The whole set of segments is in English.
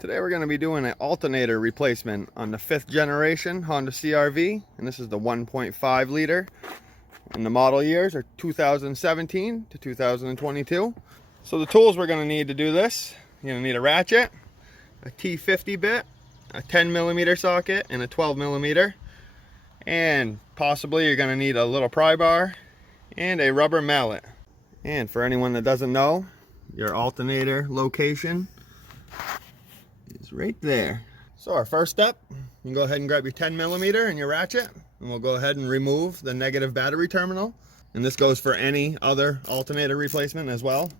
Today we're going to be doing an alternator replacement on the 5th generation Honda CRV, and this is the 1.5 liter, and the model years are 2017 to 2022. So the tools we're going to need to do this: you're going to need a ratchet, a T50 bit, a 10mm socket, and a 12mm, and possibly you're going to need a little pry bar and a rubber mallet. And for anyone that doesn't know, your alternator location is right there. So our first step, you can go ahead and grab your 10mm and your ratchet, and we'll go ahead and remove the negative battery terminal. And this goes for any other alternator replacement as well.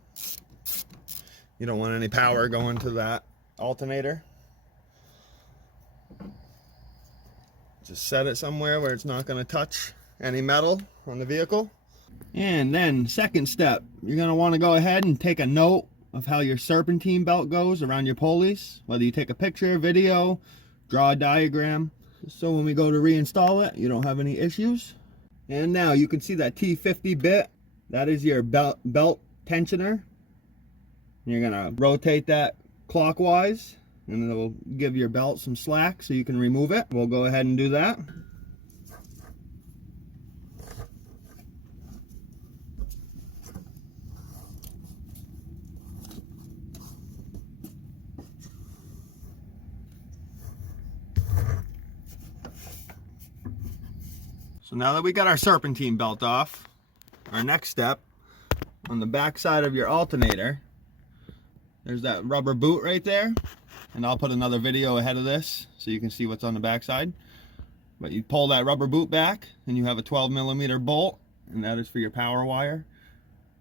You don't want any power going to that alternator. Just set it somewhere where it's not going to touch any metal on the vehicle. And then second step, you're going to want to go ahead and take a note of how your serpentine belt goes around your pulleys, whether you take a picture, video, draw a diagram, so when we go to reinstall it, you don't have any issues. And now you can see that T50 bit, that is your belt tensioner. You're gonna rotate that clockwise, and it'll give your belt some slack so you can remove it. We'll go ahead and do that. So now that we got our serpentine belt off, our next step, on the back side of your alternator, there's that rubber boot right there, and I'll put another video ahead of this so you can see what's on the back side. But you pull that rubber boot back, and you have a 12mm bolt, and that is for your power wire.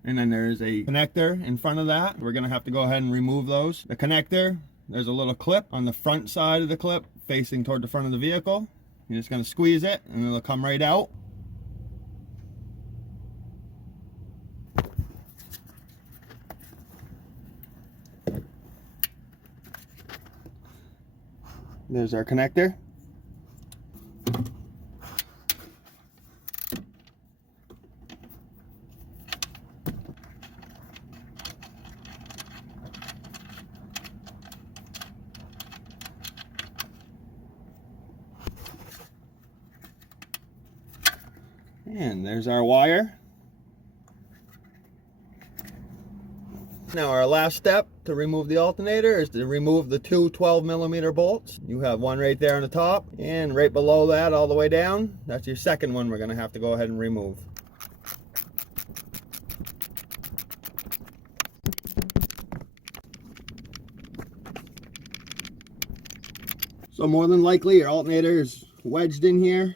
And then there's a connector in front of that. We're gonna have to go ahead and remove those. The connector, there's a little clip on the front side of the clip facing toward the front of the vehicle. You're just going to squeeze it and it'll come right out. There's our connector. And there's our wire. Now our last step to remove the alternator is to remove the two 12mm bolts. You have one right there on the top, and right below that all the way down, that's your second one we're going to have to go ahead and remove. So more than likely your alternator is wedged in here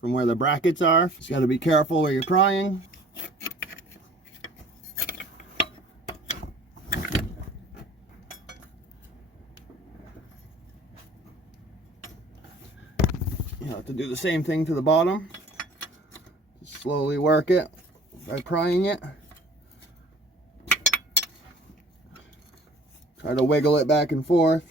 from where the brackets are. Just got to be careful where you're prying. You have to do the same thing to the bottom. Just slowly work it by prying it. Try to wiggle it back and forth.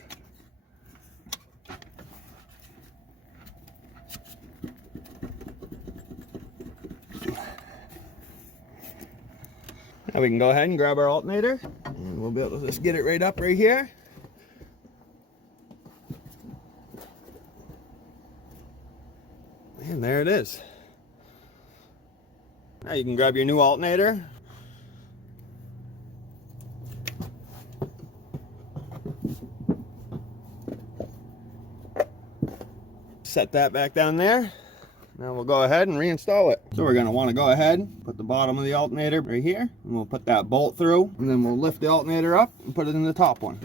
Now we can go ahead and grab our alternator, and we'll be able to just get it right up right here. And there it is. Now you can grab your new alternator. Set that back down there. Now we'll go ahead and reinstall it. So we're going to want to go ahead and put the bottom of the alternator right here, and we'll put that bolt through, and then we'll lift the alternator up and put it in the top one.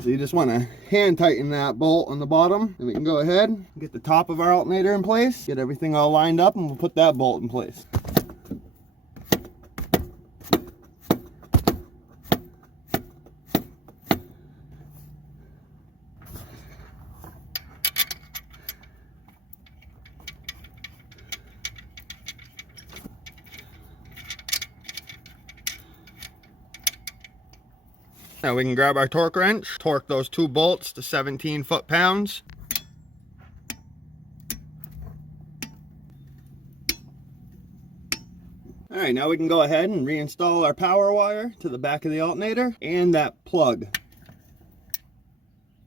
So you just want to hand tighten that bolt on the bottom, and we can go ahead and get the top of our alternator in place, get everything all lined up, and we'll put that bolt in place. Now we can grab our torque wrench, torque those 2 bolts to 17 foot-pounds. All right, now we can go ahead and reinstall our power wire to the back of the alternator and that plug.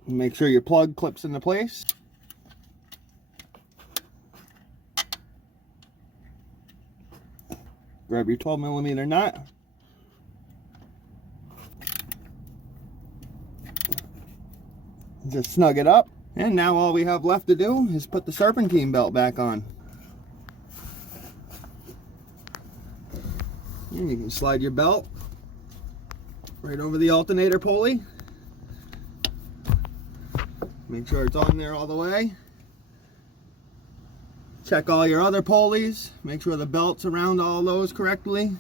Make sure your plug clips into place. Grab your 12mm nut. Just snug it up. And now all we have left to do is put the serpentine belt back on. And you can slide your belt right over the alternator pulley. Make sure it's on there all the way. Check all your other pulleys. Make sure the belt's around all those correctly.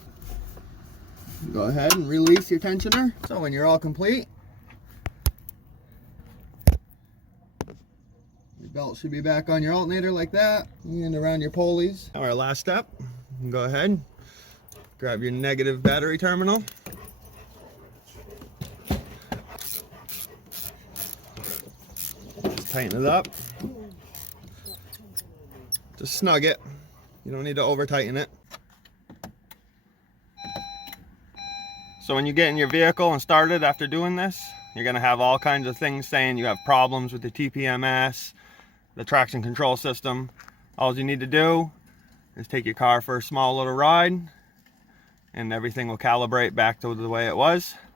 Go ahead and release your tensioner. So when you're all complete, your belt should be back on your alternator like that and around your pulleys. Our last step, go ahead, grab your negative battery terminal. Just tighten it up. Just snug it. You don't need to over tighten it. So when you get in your vehicle and started after doing this, you're going to have all kinds of things saying you have problems with the TPMS, the traction control system. All you need to do is take your car for a small little ride and everything will calibrate back to the way it was.